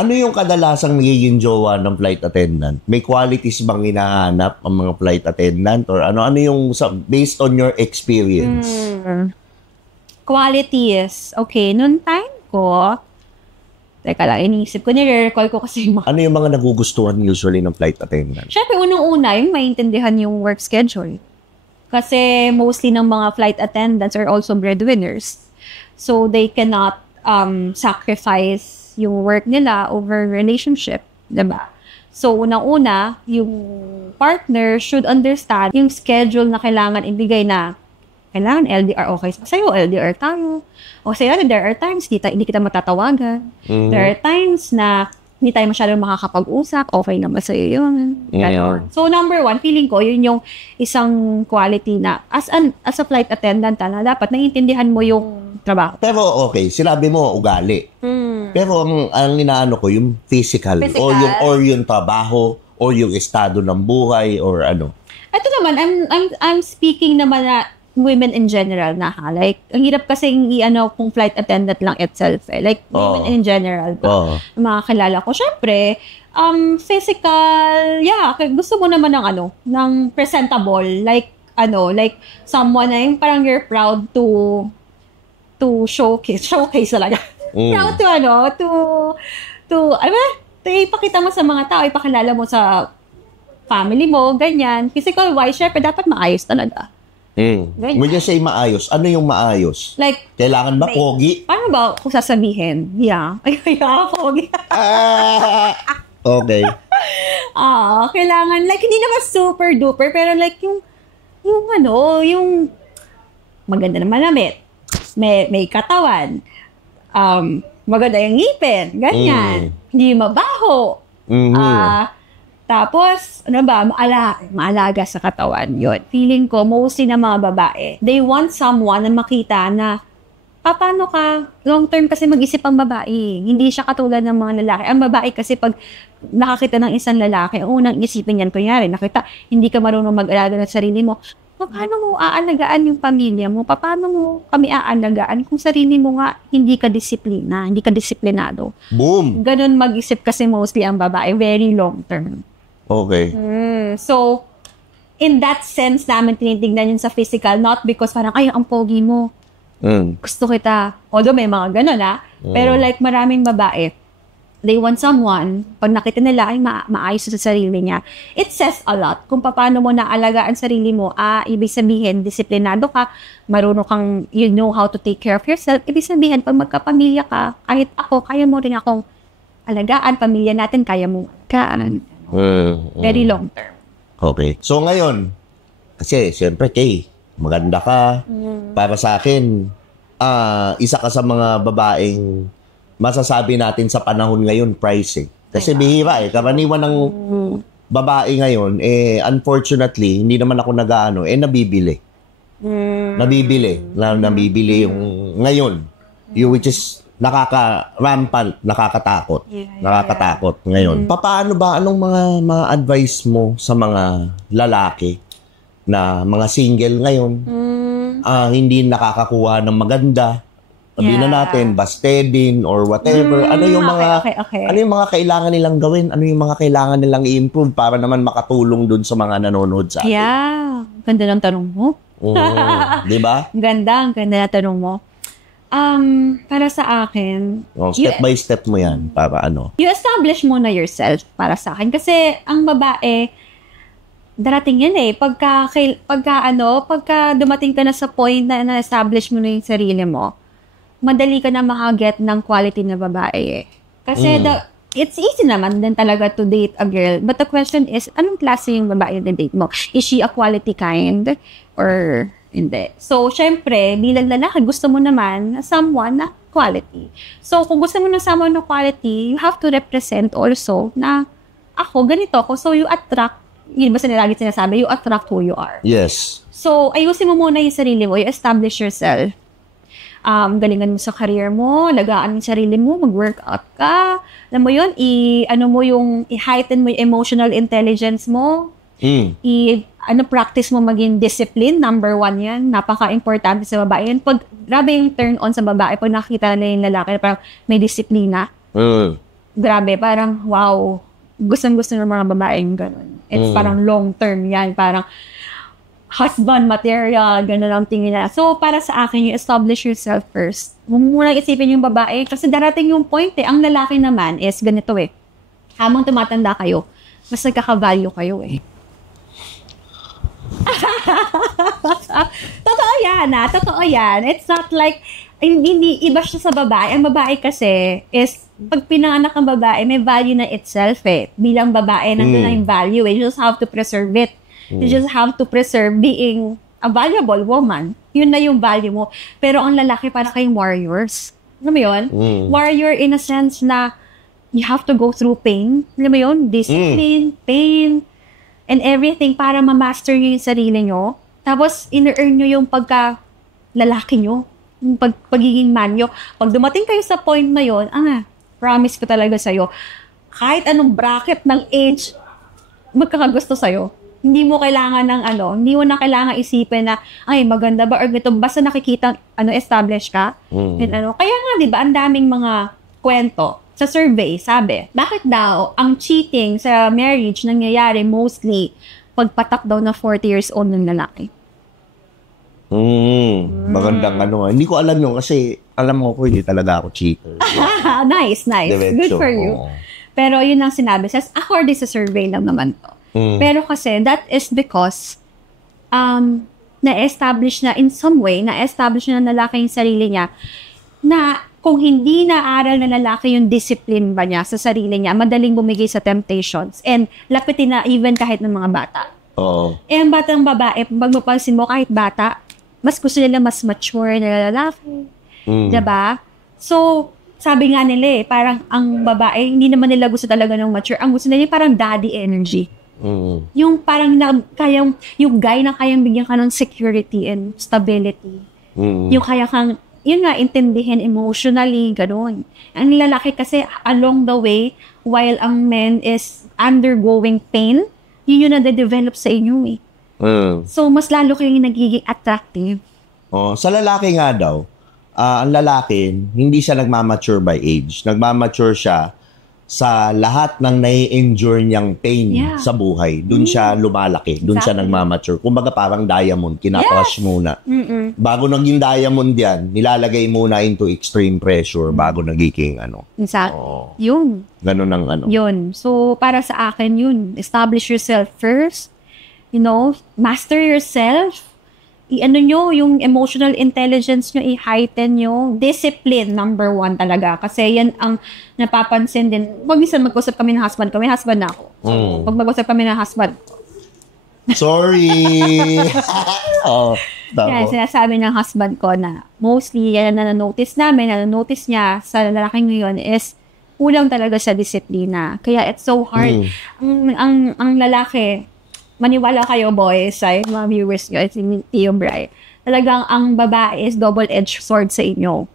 Ano yung kadalasang nagiging jowa ng flight attendant? May qualities bang hinahanap ang mga flight attendant? Or ano yung based on your experience? Qualities. Okay, noon time ko, teka lang, iniisip ko, nire-recall ko kasi Ano yung mga nagugustuhan usually ng flight attendant? Siyempre, unang-una, yung maintindihan yung work schedule. Kasi mostly ng mga flight attendants are also breadwinners. So, they cannot sacrifice yung work nila over relationship, diba? So, unang-una, yung partner should understand yung schedule na kailangan ibigay na kailangan LDR okay sa'yo, LDR tayo. O sa'yo, there are times hindi kita matatawagan. There are times na hindi tayo masyadong makakapag-usap, okay naman sa'yo yun. So, number one, feeling ko, yun yung isang quality na as a flight attendant na dapat naiintindihan mo yung trabaho. Pero okay, sinabi mo ugali. Pero ang inaano ko, yung physical. Or yung trabaho, or yung estado ng buhay, or ano. Ito naman, I'm speaking naman na women in general na ha. Like, ang hirap kasing kung flight attendant lang itself eh. Like, women in general ba? Mga kilala ko. Syempre, physical, gusto mo naman ng presentable. Like someone na yung parang you're proud to showcase talaga. Proud to ipakita mo sa mga tao, ipakilala mo sa family mo, ganyan. Physical-wise, syempre, dapat maayos talaga. When you say maayos, ano yung maayos? Like, kailangan ba pogi? Paano ba kung sasabihin? Pogi. Okay. Kailangan, like, hindi naman super duper, pero like, yung maganda na malamit. May katawan. Maganda yung ngipin. Ganyan. Hindi mabaho. Tapos, maalaga sa katawan. Yun. Feeling ko, mostly na mga babae, they want someone na makita na, paano ka, long term kasi mag-isip ang babae. Hindi siya katulad ng mga lalaki. Ang babae kasi pag nakakita ng isang lalaki, ang unang isipin yan, kunyari, nakita, hindi ka marunong mag-alaga ng sarili mo, paano mo aalagaan yung pamilya mo? Paano mo kami aalagaan kung sarili mo nga hindi ka disiplina, hindi ka disiplinado? Boom! Ganun mag-isip kasi mostly ang babae, very long term. Okay. So, in that sense namin tinitignan yun sa physical, not because parang, ay, ang pogi mo. Gusto kita. Although may mga ganun, Pero like maraming babae, they want someone, pag nakita nila ay maayos sa sarili niya, it says a lot kung paano mo naalagaan sarili mo. Ibig sabihin, disiplinado ka, marunong kang, you know how to take care of yourself. Ibig sabihin, pag magkapamilya ka, kahit ako, kaya mo rin akong alagaan, pamilya natin, kaya mo very long term. Okay. So ngayon, kasi siyempre, Kay, maganda ka. Para sa akin, isa ka sa mga babaeng masasabi natin sa panahon ngayon, pricing. Kasi bihira karaniwan ng babae ngayon, unfortunately, hindi naman ako nabibili. Nabibili yung ngayon. Which is nakaka-rampant, nakakatakot. Nakakatakot ngayon. Paano ba, anong mga advice mo sa mga lalaki na mga single ngayon, hindi nakakakuha ng maganda, sabihin na natin, bastedin or whatever. Ano yung mga kailangan nilang gawin? Ano yung mga kailangan nilang i-improve para naman makatulong dun sa mga nanonood sa atin? Yeah. Ganda ng tanong mo. Di ba? Ang ganda na tanong mo. Para sa akin, step by step mo yan para ano? You establish muna yourself para sa akin. Kasi ang babae, darating yan pagka dumating ka na sa point na na-establish mo na yung sarili mo, madali ka na makaget ng quality na babae Kasi it's easy naman din talaga to date a girl. But the question is, anong klase yung babae na date mo? Is she a quality kind or hindi? So, syempre, bilang lalaki, gusto mo naman someone na quality. So, kung gusto mo na someone na quality, you have to represent also na ako, ganito ako. So, you attract, yun ba lagi sinasabi, you attract who you are. Yes. So, ayusin mo muna yung sarili mo, you establish yourself. Galingan mo sa career mo, lagaan mo yung sarili mo, mag-workout ka. Alam mo yun, i-heighten mo yung emotional intelligence mo. Practice mo maging discipline, number 1 yan. Napaka-importante sa babae yan. Grabe yung turn on sa babae pag nakita na yung lalaki na parang may disiplina. grabe, parang, wow, gustong-gusto ng mga babaeng ganun. It's parang long-term yan, parang husband material, ganun ang tingin na. So, para sa akin, you establish yourself first. Huwag mo muna isipin yung babae, kasi darating yung point Ang lalaki naman is ganito Habang tumatanda kayo, mas nagkaka-value kayo Totoo yan Totoo yan. It's not like, hindi iba siya sa babae. Ang babae kasi is, pag pinanganak ang babae, may value na itself Bilang babae, nandun na yung value You just have to preserve it. You just have to preserve being a valuable woman. Yun na yung value mo. Pero ang lalaki, para kayong warriors. Alam mo yun? Warrior in a sense na you have to go through pain. Alam mo yun? Discipline, pain, and everything para ma-master nyo yung sarili nyo. Tapos, in-earn nyo yung pagka-lalaki nyo. Yung pagiging man nyo. Pag dumating kayo sa point na yun, promise ko talaga sa'yo, kahit anong bracket ng age, magkakagusto sa'yo. Hindi mo kailangan hindi mo na kailangan isipin na, ay, maganda ba, or ganito, basta nakikita, establish ka. And kaya nga, di ba, ang daming mga kwento sa survey, sabi, bakit daw ang cheating sa marriage nangyayari mostly pagpatak daw na 40 years old ng lalaki? Magandang Hindi ko alam yun kasi alam mo ko, hindi talaga ako cheater. Nice. Diretso. Good for you. Pero yun ang sinabi. Says, according sa survey lang naman to. Pero kasi, that is because na-establish na in some way, na-establish na lalaki yung sarili niya na kung hindi na-aral na lalaki yung discipline ba niya sa sarili niya, madaling bumigay sa temptations and lapitin na even kahit ng mga bata. Ang batang babae, pag mapansin mo, kahit bata, mas gusto nila mas mature na lalaki. Diba? So, sabi nga nila parang ang babae, hindi naman nila gusto talaga ng mature. Ang gusto nila parang daddy energy. Yung parang yung guy na kayang bigyan ka ng security and stability. Yung kaya kang, yun nga, intindihin emotionally, gano'n. Ang lalaki kasi along the way, while ang man is undergoing pain, yun yung na-develop sa inyo So, mas lalo kayong nagiging attractive. Sa lalaki nga daw, ang lalaki, hindi siya nagmamature by age. Nagmamature siya sa lahat ng nai-endure niyang pain sa buhay. Doon siya lumalaki. Doon siya nagmamature. Kumbaga parang diamond, kinaprush muna. Bago naging diamond yan, nilalagay muna into extreme pressure bago nagiging Exactly. Yun. Ganun ang Yun. So, para sa akin yun, establish yourself first. Master yourself. Nyo, yung emotional intelligence nyo, i-heighten nyo. Discipline, number 1 talaga. Kasi yan ang napapansin din. Pag minsan mag-usap kami ng husband ko, may husband na ako. Pag mag-usap kami ng husband ko. Sorry! Yan, sinasabi ng husband ko na mostly yan na nanotice niya sa lalaking ngayon is kulang talaga sa disiplina. Kaya it's so hard. Ang lalaki, maniwala kayo, boys, mga viewers nyo, at si Tio Bri, talagang ang babae is double-edged sword sa inyo.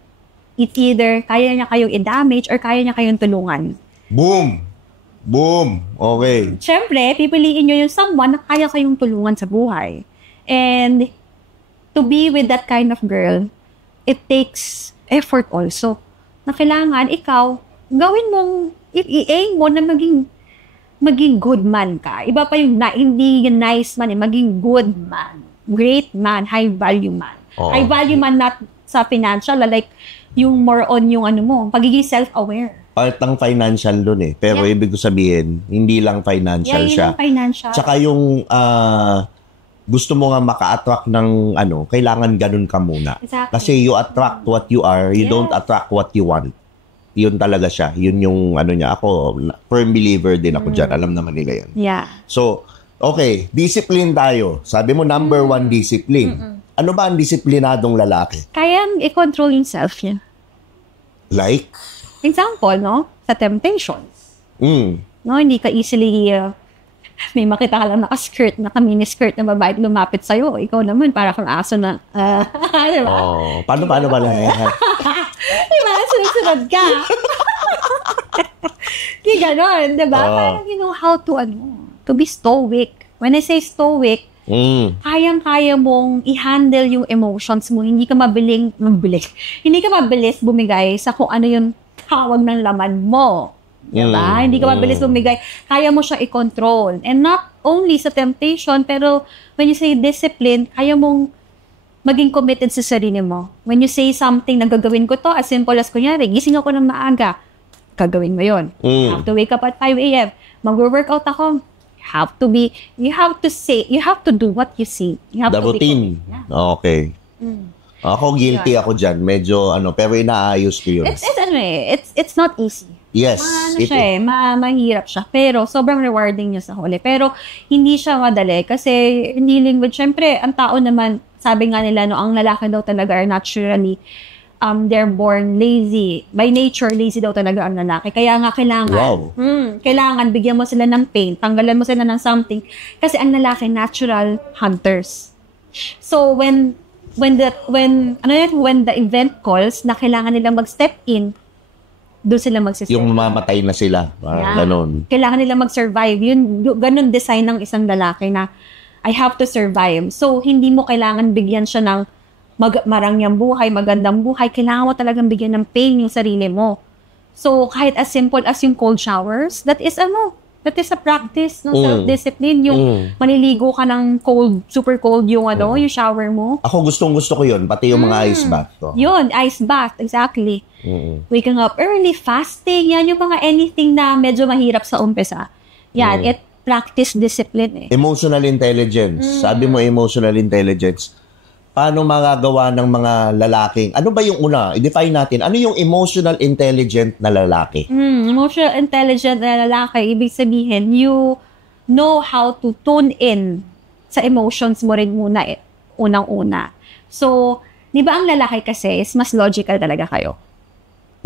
It's either kaya niya kayong i-damage or kaya niya kayong tulungan. Boom! Boom! Okay. Siyempre, pipiliin nyo yung someone na kaya kayong tulungan sa buhay. And to be with that kind of girl, it takes effort also. Na kailangan ikaw, gawin mong, i-aim mo na maging good man ka. Iba pa yung hindi yung nice man, maging good man. Great man, high value man. High value man not sa financial, like yung more on yung pagiging self-aware. Part ng financial dun Pero ibig ko sabihin, hindi lang financial siya. Yung financial. Tsaka yung gusto mo nga maka-attract ng kailangan ganun ka muna. Exactly. Kasi you attract what you are, you don't attract what you want. Yun talaga siya. Yun yung niya. Ako, firm believer din ako dyan. Alam naman nila yan. Yeah. So, okay. Discipline tayo. Sabi mo, number 1, discipline. Ano ba ang disiplinadong lalaki? Kayang i-control yung self niya. Like? Example, sa temptations. Hindi ka easily, may makita ka lang naka-skirt, naka-mini-skirt na babae lumapit sa'yo. Ikaw naman, para kang aso na, diba? Paano ba lang yan? Diba? Sunod-sunod ka. Di ganon, diba? Parang you know how to be stoic. When I say stoic, kayang-kaya mong i-handle yung emotions mo. Hindi ka mabilis bumigay sa kung ano yung tawag ng laman mo. Diba? Hindi ka mabilis bumigay. Kaya mo siya i-control. And not only sa temptation, pero when you say discipline, kaya mong maging committed sa sarili mo. When you say something na gagawin ko to, as simple as kunyari, gising ako ng maaga, gagawin mo yun. You have to wake up at 5 a.m. Mag-workout ako. You have to do what you say. You have The to routine. Be committed. Okay. Ako guilty ako dyan. Medyo pero inaayos ko yun. It's not easy. Yes. Mahirap siya. Pero sobrang rewarding niya sa huli. Pero hindi siya madali kasi dealing with, syempre, ang tao naman, sabi nga nila, ang lalaki daw talaga are naturally, they're born lazy. By nature, lazy daw talaga ang lalaki. Kaya nga kailangan bigyan mo sila ng pain, tanggalan mo sila ng something. Kasi ang lalaki, natural hunters. So, when the event calls na kailangan nilang mag-step in, doon sila magsisurvive. Yung mamamatay na sila. Ganun. Kailangan nila mag-survive. Ganun design ng isang lalaki na I have to survive. So, hindi mo kailangan bigyan siya ng marangyang buhay, magandang buhay. Kailangan mo talagang bigyan ng pain yung sarili mo. So, kahit as simple as yung cold showers, that is a practice ng self-discipline. Yung maniligo ka ng cold, super cold yung yung shower mo. Ako gustong-gusto ko yun, pati yung mga ice bath. Yun, ice bath, exactly. Waking up early, fasting, yan yung mga anything na medyo mahirap sa umpisa. Yan, it practice discipline. Emotional intelligence. Sabi mo emotional intelligence. Paano magagawa ng mga lalaking, ano ba yung una? I-define natin, ano yung emotional intelligent na lalaki? Emotional intelligent na lalaki, ibig sabihin, you know how to tune in sa emotions mo rin muna unang-una. So, di ba ang lalaki kasi is mas logical talaga kayo?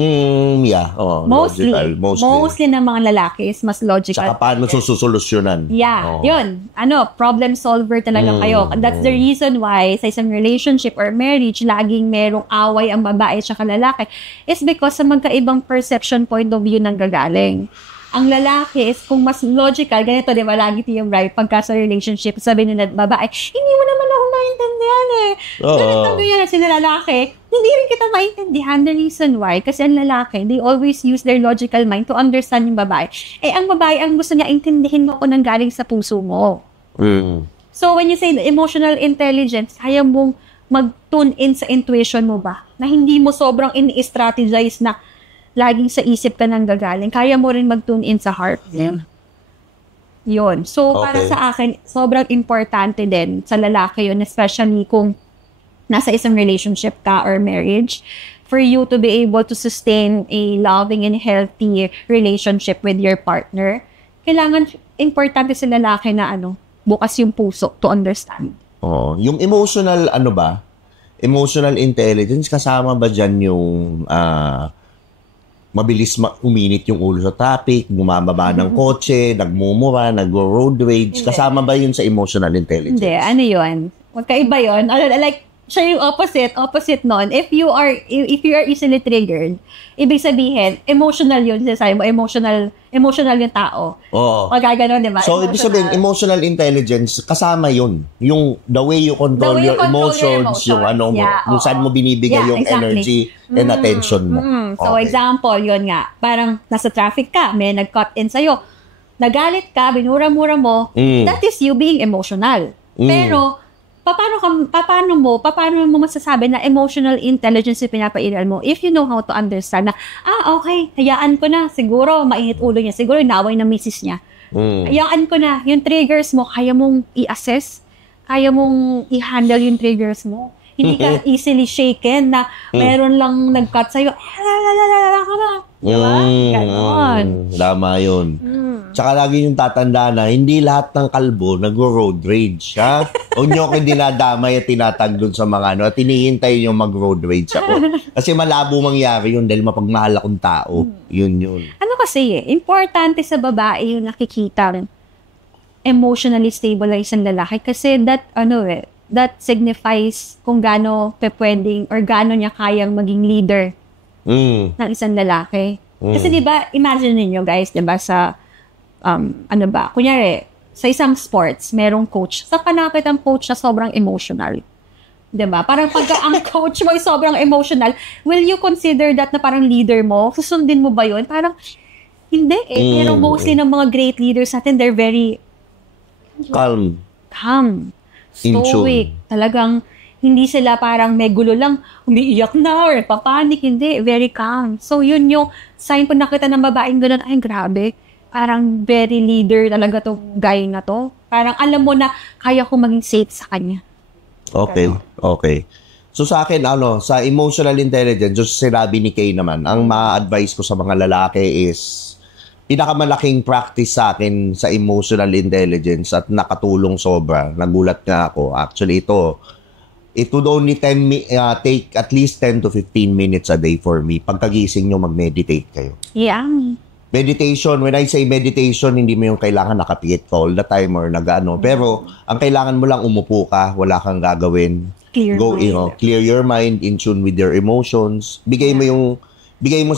Yeah. Mostly ng mga lalaki is mas logical. Saka paano susolusyonan? Yeah. Yun. Problem solver talaga kayo. That's the reason why sa isang relationship or marriage, laging merong away ang babae at lalaki. It's because sa magkaibang perception point of view ng gagaling. Ang lalaki is, kung mas logical, ganito, di ba, lagi yung right, pagka sa relationship, sabi nila, babae, hindi mo naman ako maintindihan Ganito yan, si lalaki, hindi rin kita maintindihan. The reason why, kasi ang lalaki, they always use their logical mind to understand yung babae. Ang babae, ang gusto niya, intindihin mo kung nanggaling sa puso mo. So, when you say emotional intelligence, kaya mong mag-tune in sa intuition mo ba? Na hindi mo sobrang ini-strategize na laging sa isip ka nang gagaling. Kaya mo rin mag-tune in sa heart. Yun. So, para sa akin, sobrang importante din sa lalaki yun, especially kung nasa isang relationship ka or marriage, for you to be able to sustain a loving and healthy relationship with your partner. Kailangan, importante sa lalaki na bukas yung puso to understand. Yung emotional, emotional intelligence, kasama ba dyan yung mabilis uminit yung ulo sa traffic, bumababa ng kotse, nagmumura, nag-road rage. Kasama ba yun sa emotional intelligence? Hindi, ano yun? Magkaiba yun. Like, siya yung opposite nun. If you are easily triggered, ibig sabihin, emotional yun. Sabi mo, emotional yung tao. Oo. Magkaganon, di ba? So, ibig sabihin, emotional intelligence, kasama yun. Yung the way you control your emotions, yung kung saan mo binibigay yung energy and attention mo. So, example, yun nga. Parang nasa traffic ka, may nag-cut in sa'yo. Nagalit ka, binura-mura mo, that is you being emotional. Pero, paano mo masasabi na emotional intelligence yung pinapairal mo if you know how to understand na, okay, hayaan ko na, siguro mainit ulo niya, siguro naway na misis niya. Hayaan ko na, yung triggers mo, kaya mong i-assess, kaya mong i-handle yung triggers mo. Hindi ka easily shaken na meron lang nag-cut sa'yo, diba? Ganon. Tama yun. Tsaka lagi yung tatanda na hindi lahat ng kalbo nag-road rage, ha? Huwag nyo ako dinadamay at tinatag doon sa mga at hinihintay yung mag-road rage ako. Kasi malabo mangyari yun dahil mapagmahal akong tao. Yun. Kasi importante sa babae yung nakikita emotionally stabilized ang lalaki kasi that signifies kung gaano pwedeng or gaano niya kayang maging leader ng isang lalaki. Kasi diba, imagine niyo guys, diba sa kunyari, sa isang sports, merong coach. Sa panakit ang coach na sobrang emotional. Diba? Parang pagka ang coach mo ay sobrang emotional, will you consider that na parang leader mo? Susundin mo ba yun? Parang, Hindi eh. Pero mostly ng mga great leaders natin, they're very Calm. In stoic. tune. Talagang hindi sila parang may gulo lang, umiiyak na or papanik. Hindi, very calm. So, yun yung sign po nakita ng babaeng ganun, ay grabe. Parang very leader talaga tong guy na to. Parang alam mo na kaya ko maging safe sa kanya. Okay. So sa akin, sa emotional intelligence, just sinabi ni Kay naman, ang ma-advise ko sa mga lalaki is, pinakamalaking practice sa akin sa emotional intelligence at nakatulong sobra. Nagulat nga ako. Actually, it would only take at least 10 to 15 minutes a day for me. Pagkagising nyo, mag-meditate kayo. Yeah. Meditation, when I say meditation, hindi mo yung kailangan nakapikit ka all the time or nag-ano. Pero, ang kailangan mo lang umupo ka, wala kang gagawin. Clear your mind, in tune with your emotions. Bigay mo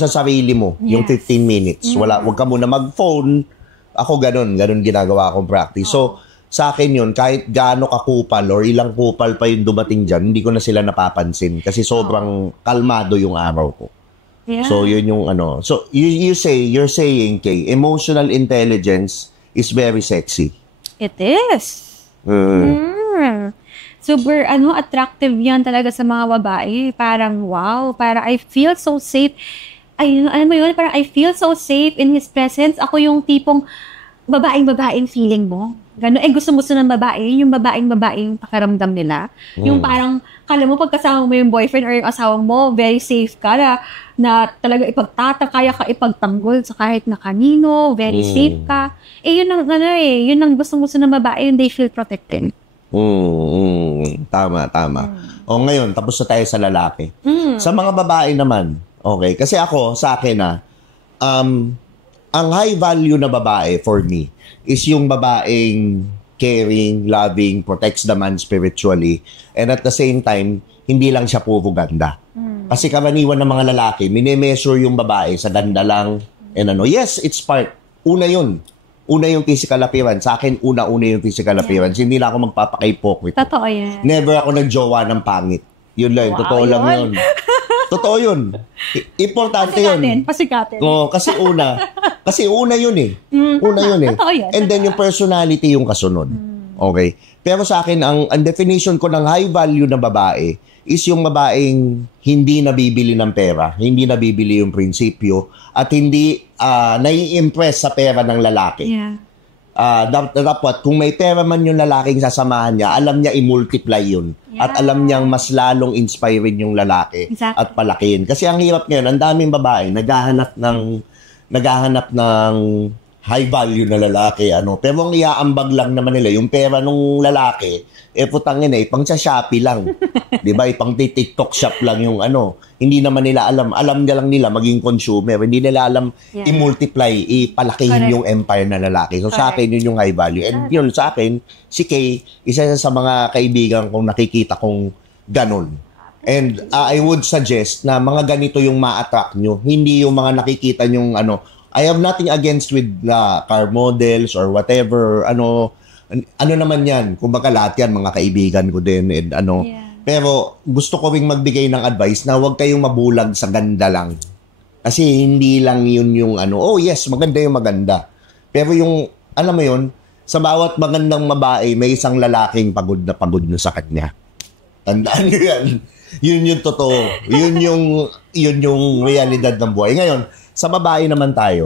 sa sarili mo yung 15 minutes. Wag ka muna mag-phone. Ako ganun ginagawa akong practice. So, sa akin yun, kahit gaano kakupal or ilang kupal pa yung dumating dyan, hindi ko na sila napapansin kasi sobrang kalmado yung araw ko. Yeah. So, yun yung So, you're saying, Kay, emotional intelligence is very sexy. It is. Super, attractive yan talaga sa mga babae. Parang, wow, parang I feel so safe. Parang I feel so safe in his presence. Ako yung tipong babaeng feeling mo. Gano'n, gusto ng babae, yung babaeng pakaramdam nila. Yung parang, kala mo pagkasama mo yung boyfriend or yung asawang mo, very safe ka na talaga kaya ka ipagtanggol sa kahit na kanino, very safe ka. Yun ang gusto ng babae, yung they feel protected. Tama. O ngayon, tapos na tayo sa lalaki. Sa mga babae naman, okay, kasi ako, sa akin ang high value na babae for me is yung babaeng caring, loving, protects the man spiritually, and at the same time, hindi lang siya puro ganda. Kasi karaniwan ng mga lalaki, minimeasure yung babae sa ganda lang, and yes, it's part. Una yung physical appearance. Sa akin, una yung physical appearance. Hindi na ako magpapaka-hypocrite. Totoo yan. Never ako nagjowa ng pangit. Yun lang. Wow, totoo lang yun. Totoo yun. Importante yun. Pasikatin. Kasi una yun eh. Totoo yun. And then yung personality yung kasunod. Okay? Pero sa akin, ang definition ko ng high value na babae is yung babaeng hindi nabibili ng pera, hindi nabibili yung prinsipyo, at hindi nai-impress sa pera ng lalaki. Yeah. Dapat, kung may pera man yung lalaking sasamahan niya, alam niya i-multiply yun. Yeah. At alam niyang mas lalong inspiring yung lalaki at palakihin. Kasi ang hirap ngayon, ang daming babae naghahanap ng high value na lalaki, pero ang iaambag lang naman nila yung pera ng lalaki, putangin pang sa Shopee lang. 'Di ba? Pang TikTok shop lang yung Hindi naman nila alam niya lang nila maging consumer. Hindi nila alam i-multiply, ipalakihin yung empire na lalaki. So sa akin yun yung high value. And yun sa akin, si Kay, isa sa mga kaibigan kong nakikita kong ganun. And I would suggest na mga ganito yung ma-attract nyo. Hindi yung mga nakikita nyong I have nothing against with car models or whatever. Ano naman yan? Kumbaga lahat yan, mga kaibigan ko din. And Pero gusto ko ring magbigay ng advice na huwag kayong mabulag sa ganda lang. Kasi hindi lang yun yung yes, maganda yung maganda. Pero yung, alam mo yun, sa bawat magandang babae, may isang lalaking pagod na sa kanya. Tandaan nyo yan. Yun yung totoo. Yun yung realidad ng buhay. Ngayon, sa babae naman tayo.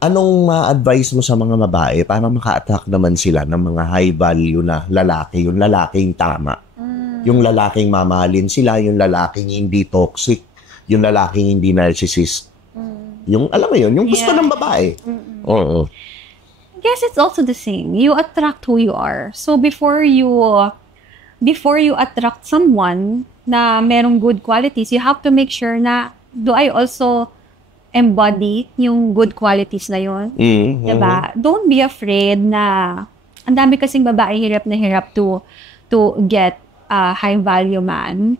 Anong ma-advise mo sa mga babae para maka-attract naman sila ng mga high value na lalaki, yung lalaking tama? Yung lalaking mamahalin sila, yung lalaking hindi toxic, yung lalaking hindi narcissist. Yung, alam mo yun, yung gusto ng babae. Oo. I guess it's also the same. You attract who you are. So before you attract someone na merong good qualities, you have to make sure na do I also embody yung good qualities na yun? Diba? Don't be afraid na ang dami kasing babae hirap na hirap to get a high value man.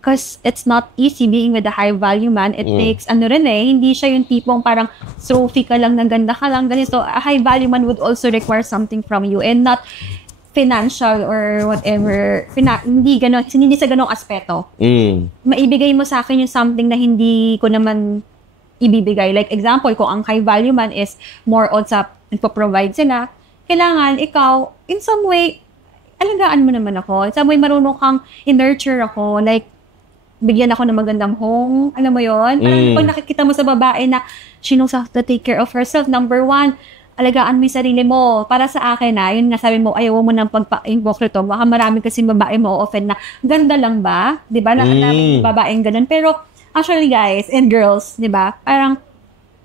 Because it's not easy being with a high value man. It takes, hindi siya yung tipong parang trophy ka lang, ng ganda ka lang. So, a high value man would also require something from you and not financial or whatever. Hindi sa ganong aspeto. Maibigay mo sa akin yung something na hindi ko naman ibibigay. Like example, kung ang high value man is more on sa nagpo-provide sila, kailangan ikaw, in some way, alagaan mo naman ako. In some way, marunong kang i-nurture ako. Like, bigyan ako ng magandang home. Alam mo yun? Parang pag nakikita mo sa babae na she knows how to take care of herself, number one, alagaan mo yung sarili mo. Para sa akin yun nga sabi mo, ayaw mo nang pagpa-impokrito. Baka marami kasi babae mo offend na, ganda lang ba? Diba? Nakadami babaeng ganun. Pero, actually guys and girls, diba? Parang,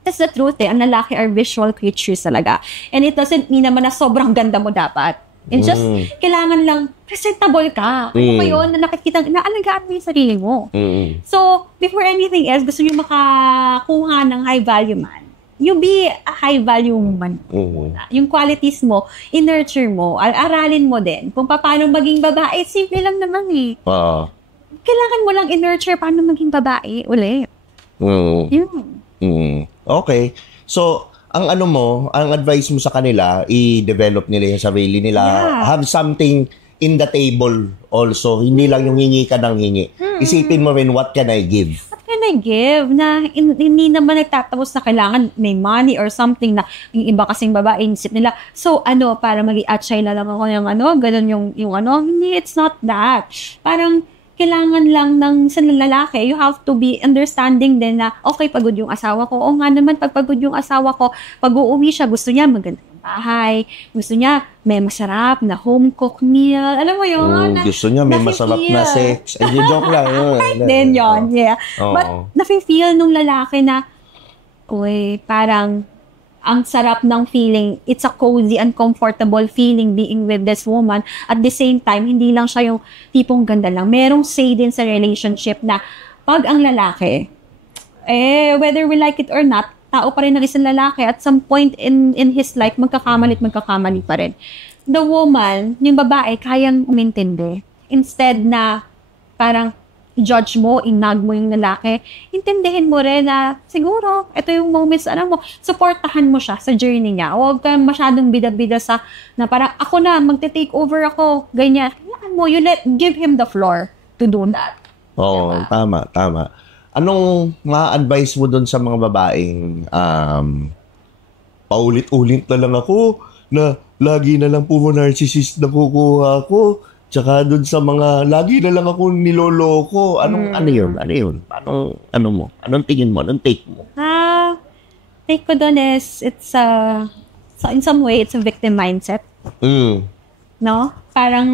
that's the truth Ang lalaki are visual creatures talaga. And it doesn't mean naman na sobrang ganda mo dapat. It's just, kailangan lang presentable ka. Ano ba yun? Na nakikita, naalagaan mo yung sarili mo. So, before anything else, gusto nyo makakuha ng high value man. You be a high value man. Yung qualities mo, i-nurture mo, aralin mo din. Kung paano maging babae, simple lang naman Kailangan mo lang i-nurture paano maging babae ulit. Yun. Okay. So, ang advice mo sa kanila, i-develop nila yung sarili nila. Yeah. Have something in the table also. Hindi lang yung hingi ka ng hingi. Isipin mo rin, what can I give? What can I give? Na hindi naman nagtatapos na kailangan may money or something na yung iba kasing babae, isip nila, so para mag-i-atchay na lang ako yung ganun yung hindi, it's not that. Parang, kailangan lang ng sa lalaki, you have to be understanding din na, okay, pagod yung asawa ko. O nga naman, pag pagod yung asawa ko, pag uuwi siya, gusto niya magandang bahay. Gusto niya may masarap na home-cooked meal. Alam mo yun? Gusto niya may masarap na sex. Joke lang. Then yun, yeah. But, nafe-feel nung lalaki na, parang, ang sarap ng feeling. It's a cozy and comfortable feeling being with this woman. At the same time, hindi lang siya yung tipong ganda lang. Merong say din sa relationship na pag ang lalaki, whether we like it or not, tao pa rin ang isang lalaki. At some point in his life, magkakamali pa rin. The woman, yung babae, kayang umintindi. Instead na parang judge mo, inag mo yung lalaki, intindihin mo rin na siguro, ito yung moments, supportahan mo siya sa journey niya. Huwag ka masyadong bida-bida na parang ako na, magte-take over ako, ganyan. Kailangan mo, give him the floor to do that. Oo, diba? Tama. Anong ma-advise mo dun sa mga babaeng paulit-ulit na lang ako, na lagi na lang puro narcissist na kukuha ako, tsaka doon sa mga, lagi na lang ako niloloko. Ano yun? Ano mo? Anong tingin mo? Anong take mo? Take ko doon is, so in some way, it's a victim mindset. No? Parang,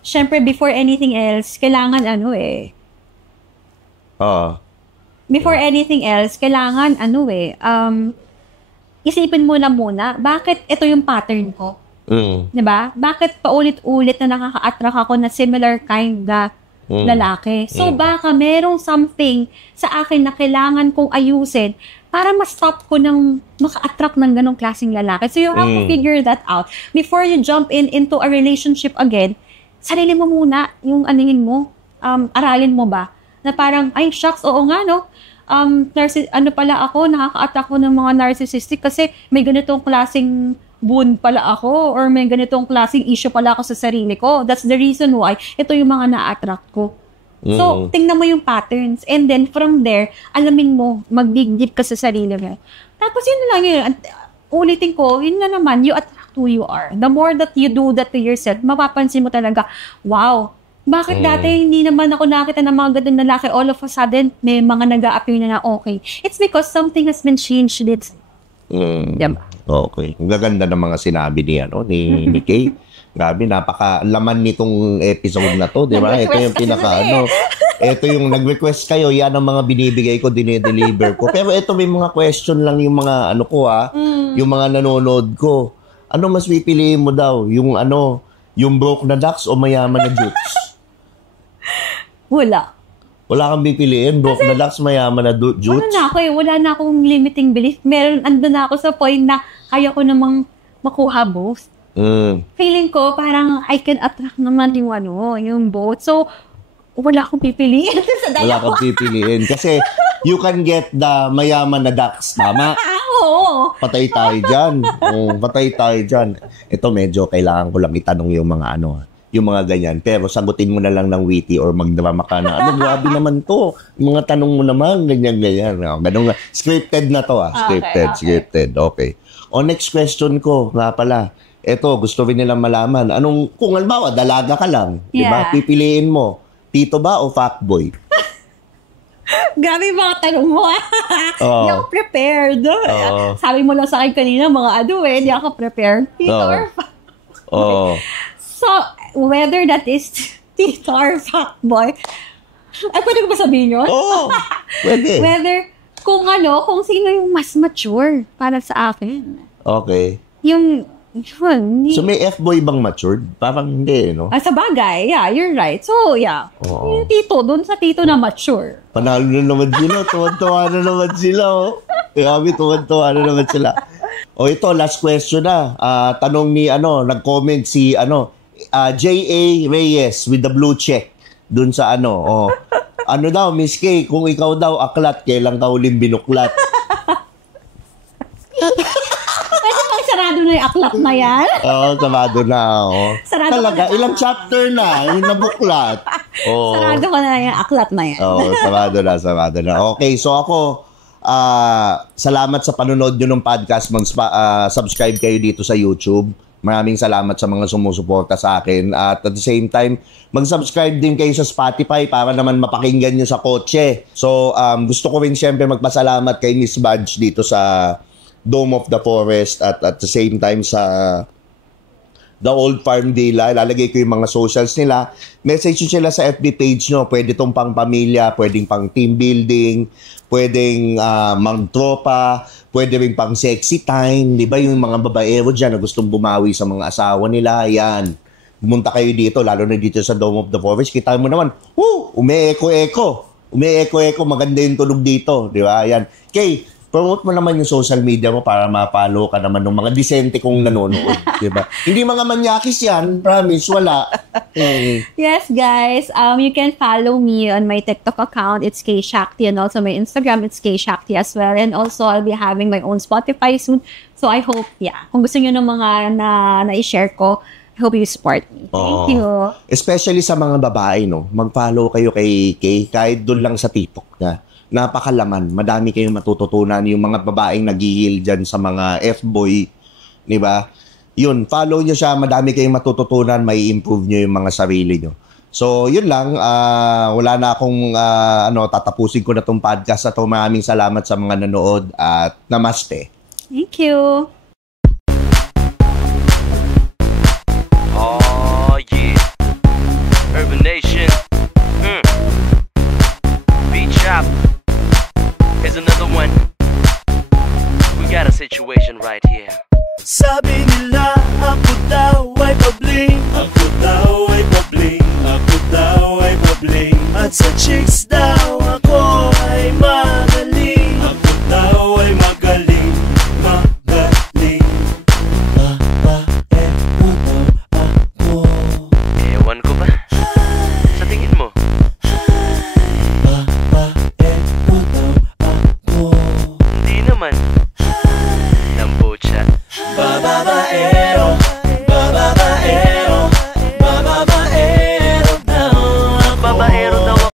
syempre, before anything else, kailangan before anything else, kailangan isipin mo na muna, bakit ito yung pattern ko? Diba? Bakit paulit-ulit na nakaka-attract ako na similar kind na lalaki? So, baka merong something sa akin na kailangan kong ayusin para ma-stop ko ng maka-attract ng ganong klaseng lalaki. So, you have to figure that out. Before you jump into a relationship again, sarili mo muna yung aralin mo ba? Na parang, ay, shucks, oo nga, no? Pala ako, nakaka-attract ko ng mga narcissistic kasi may ganitong klaseng boon pala ako or may ganitong klaseng issue pala ako sa sarili ko. That's the reason why ito yung mga na-attract ko. So, tingnan mo yung patterns and then from there, alamin mo, mag-dig ka sa sarili mo. Tapos yun lang yun. Ulitin ko, yun na naman, you attract who you are. The more that you do that to yourself, mapapansin mo talaga, wow, bakit dati hindi naman ako nakita ng mga gandang lalaki, all of a sudden, may mga nag-a-appear na okay. It's because something has been changed. Diba? Okay. Ang gaganda ng mga sinabi ni Kay. Grabe, napaka-laman nitong episode na to, di ba? Ito yung ito yung nag-request kayo, yan ang mga binibigay ko, dinedeliver ko. Pero ito may mga question lang yung mga yung mga nanonood ko. Ano mas pipiliin mo daw? Yung broke na ducks o mayaman na jutes? Wala. Wala kang pipiliin? Broke na ducks, mayaman na jutes? Wala na akong limiting belief. Ando na ako sa point na kaya ko namang makuha both. Feeling ko, parang I can attract naman yung both. So, wala akong pipiliin. Wala kang pipiliin. Kasi, you can get the mayaman na ducks. Tama? Oo. Patay tayo dyan. Patay tayo dyan. Ito medyo kailangan ko lang itanong yung mga yung mga ganyan. Pero sagutin mo na lang ng witty or magdrama ka na, ano, grabe naman to. Yung mga tanong mo naman, ganyan. Ganun nga. Scripted na to, Scripted. Okay. O, next question ko, nga pala. Eto, gusto rin nilang malaman. Kung halimbawa, dalaga ka lang, di ba? Pipiliin mo, tito ba o fuckboy? Grabe yung mga tanong mo. Hindi ako prepared. Sabi mo lang sa akin kanina, mga hindi ako prepared. Tito or fuckboy. So, whether that is tito or fuckboy, pwede ko ba sabihin yun? Pwede. Whether, kung sino yung mas mature para sa akin. Okay. Yun. So, may F-boy bang matured? Parang hindi, no? Sa bagay, yeah, you're right. So, yeah. Yung tito, dun sa tito na mature. Panalo na naman sila. Tuwan-tuwa na naman sila, Grabe, tuwan-tuwa na naman sila. Ito, last question na. Tanong ni, nag-comment si, J.A. Reyes with the blue check. Dun sa, ano daw, Miss K, kung ikaw daw aklat, kailan ka uling binuklat? Sarado na yung aklat na yan. Sarado na. Sarado talaga, na. Ilang chapter na, yung nabuklat. Sarado ko na yung aklat na yan. Sarado na. Okay, so ako, salamat sa panonood nyo ng podcast. Subscribe kayo dito sa YouTube. Maraming salamat sa mga sumusuporta sa akin. At the same time, mag-subscribe din kayo sa Spotify para naman mapakinggan nyo sa kotse. So, gusto ko rin siyempre magpasalamat kay Miss Badge dito sa Dome of the Forest at the same time sa The Old Farm Villa. Ilalagay ko yung mga socials nila. Message nyo sila sa FB page nyo. Pwede itong pang pamilya, pwedeng pang team building, pwedeng magtropa, pwede rin pang sexy time. Di ba yung mga babaero dyan na gustong bumawi sa mga asawa nila? Yan. Pumunta kayo dito, lalo na dito sa Dome of the Forest. Kita mo naman, umi-echo-echo. Umi-echo-echo, maganda yung tulog dito. Di ba? Yan. Okay. Promote mo naman yung social media mo para ma-follow ka naman ng mga disente kong nanonood. Diba? Hindi mga manyakis yan. Promise, wala. Yes, guys. You can follow me on my TikTok account. It's K Shakti. And also my Instagram, it's K Shakti as well. And also, I'll be having my own Spotify soon. So, I hope, kung gusto nyo ng mga na-share ko, I hope you support me. Thank you. Especially sa mga babae, no? Mag-follow kayo kay Kay kahit doon lang sa TikTok na. Napakalaman. Madami kayong matututunan yung mga babaeng nag-heal dyan sa mga F-boy. Di ba? Yun, follow nyo siya. Madami kayong matututunan. May improve nyo yung mga sarili nyo. So, yun lang. Wala na akong tatapusin ko na tong podcast na to. Maraming salamat sa mga nanood at namaste. Thank you. Oh, yeah. Urban Nation. Beach Shop. Here's another one. We got a situation right here. Sabi nila ako daw ay pabling. Ako daw ay pabling. Ako daw ay pabling. At sa chicks daw ako